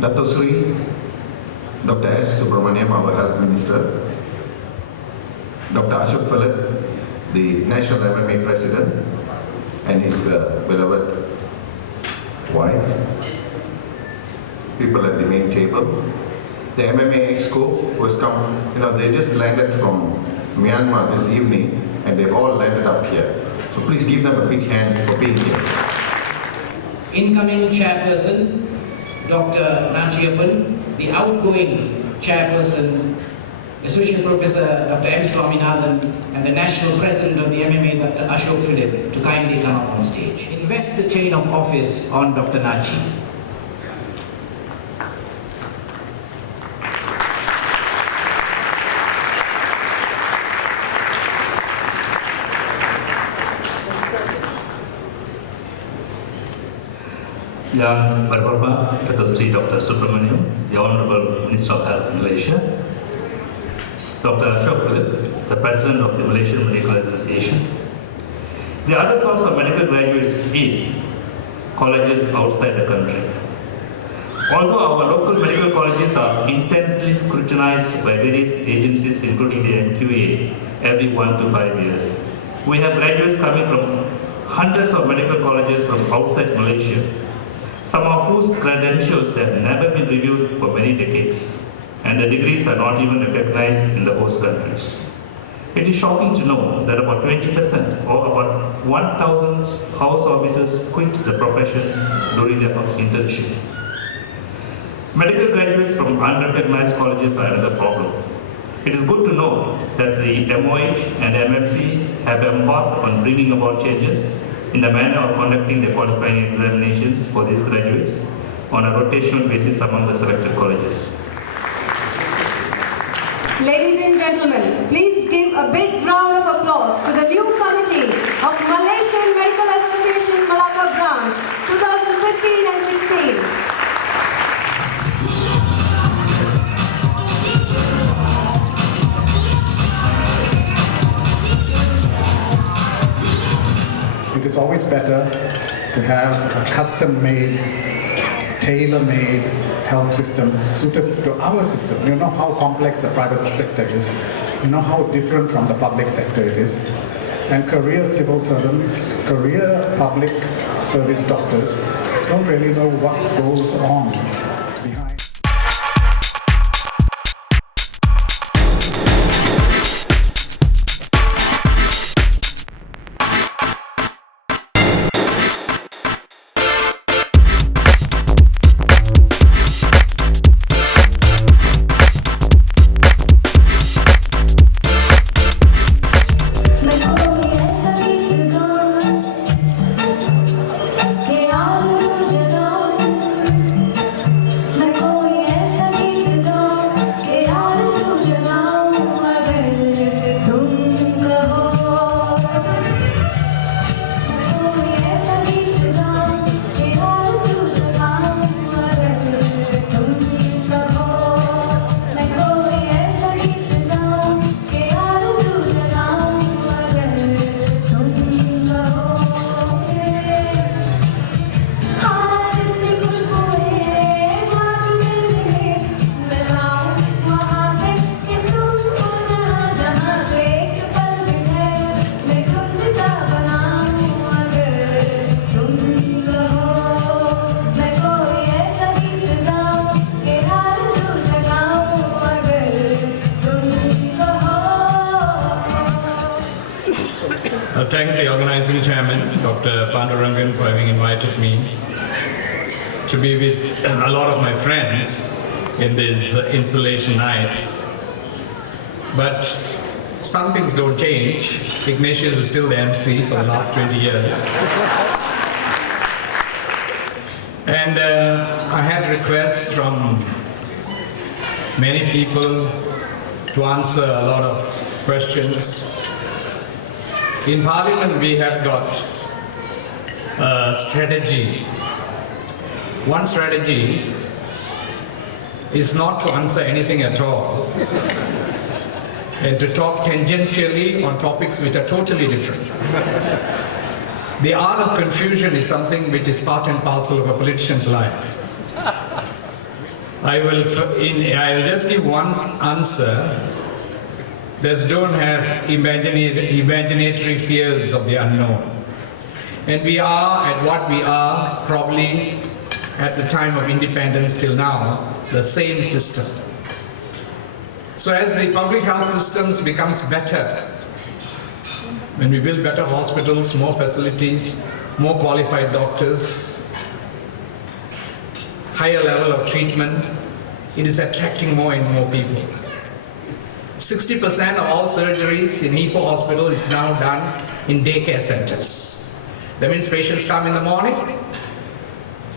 Datuk Seri, Dr. S. Subramaniam, our Health Minister, Dr. Ashok Philip, the National MMA President, and his beloved wife, people at the main table, the MMA Exco who has come, they just landed from Myanmar this evening and they've all landed up here. So please give them a big hand for being here. Incoming Chairperson, Dr. Nachiappan, the outgoing Chairperson, Associate Professor Dr. M. Swaminathan, and the National President of the MMA, Dr. Ashok Philip, to kindly come up on stage. Invest the chain of office on Dr. Nachi. Yang Berhormat Datuk Seri Dr. Subramaniam, the Honourable Minister of Health Malaysia, Dr. Ashok Philip, the President of the Malaysian Medical Association, the other source of medical graduates is colleges outside the country. Although our local medical colleges are intensely scrutinized by various agencies including the MQA every 1 to 5 years, we have graduates coming from hundreds of medical colleges from outside Malaysia, some of whose credentials have never been reviewed for many decades, and the degrees are not even recognized in the host countries. It is shocking to know that about 20% or about 1,000 house officers quit the profession during their internship. Medical graduates from unrecognized colleges are another problem. It is good to know that the MOH and MMC have embarked on bringing about changes in the manner of conducting the qualifying examinations for these graduates on a rotational basis among the selected colleges. Ladies and gentlemen, please give a big round of applause to the new committee of Malaysian Medical Association Melaka branch 2015 and 16. It is always better to have a custom-made, tailor-made health system suited to our system. You know how complex the private sector is. You know how different from the public sector it is. And career civil servants, career public service doctors don't really know what goes on behind. I thank the organizing chairman, Dr. Pandurangan, for having invited me to be with a lot of my friends in this installation night. But some things don't change. Ignatius is still the MC for the last 20 years. And I had requests from many people to answer a lot of questions. In Parliament, we have got a strategy. One strategy is not to answer anything at all and to talk tangentially on topics which are totally different. The art of confusion is something which is part and parcel of a politician's life. I'll just give one answer. Just don't have imaginatory fears of the unknown. And we are at what we are, probably at the time of independence till now, the same system. So as the public health systems becomes better, when we build better hospitals, more facilities, more qualified doctors, higher level of treatment, it is attracting more and more people. 60% of all surgeries in Ipoh Hospital is now done in daycare centers. That means patients come in the morning,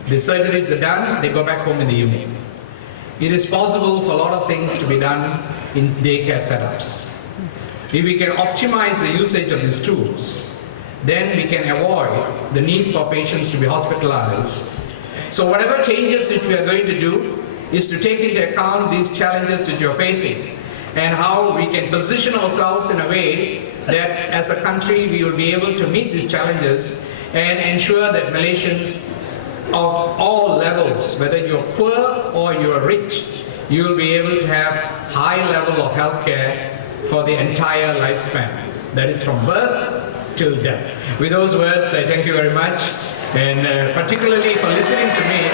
the surgeries are done, they go back home in the evening. It is possible for a lot of things to be done in daycare setups. If we can optimize the usage of these tools, then we can avoid the need for patients to be hospitalized. So whatever changes which we are going to do is to take into account these challenges which you are facing and how we can position ourselves in a way that as a country we will be able to meet these challenges and ensure that Malaysians of all levels, whether you're poor or you're rich, you will be able to have high level of healthcare for the entire lifespan. That is from birth till death. With those words, I thank you very much, and particularly for listening to me,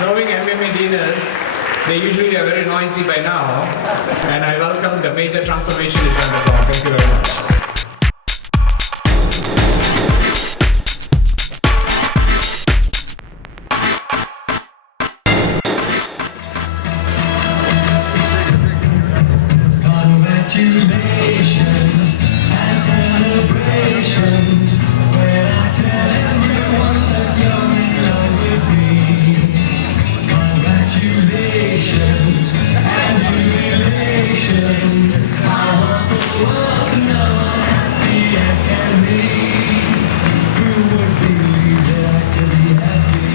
knowing MMA dinners, they usually are very noisy by now, and I welcome the major transformation is undergone. Thank you very much. Congratulations and celebrations when I tell everyone that you're in love with me. Congratulations and jubilations. I want the world to know I'm happy as can be. Who would believe that I could be happy?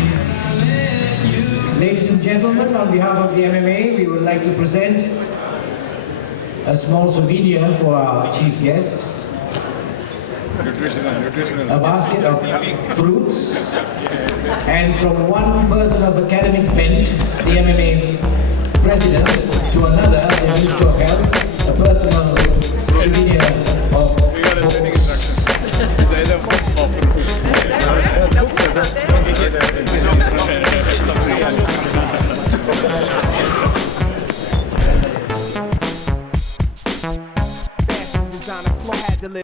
Ladies and gentlemen, on behalf of the MMA, we would like to present a small souvenir for our chief guest. A basket of fruits, and from one person of academic bent, the MMA president, to another, the Minister of Health, a personal souvenir of books. Fashion designer, flow had to live.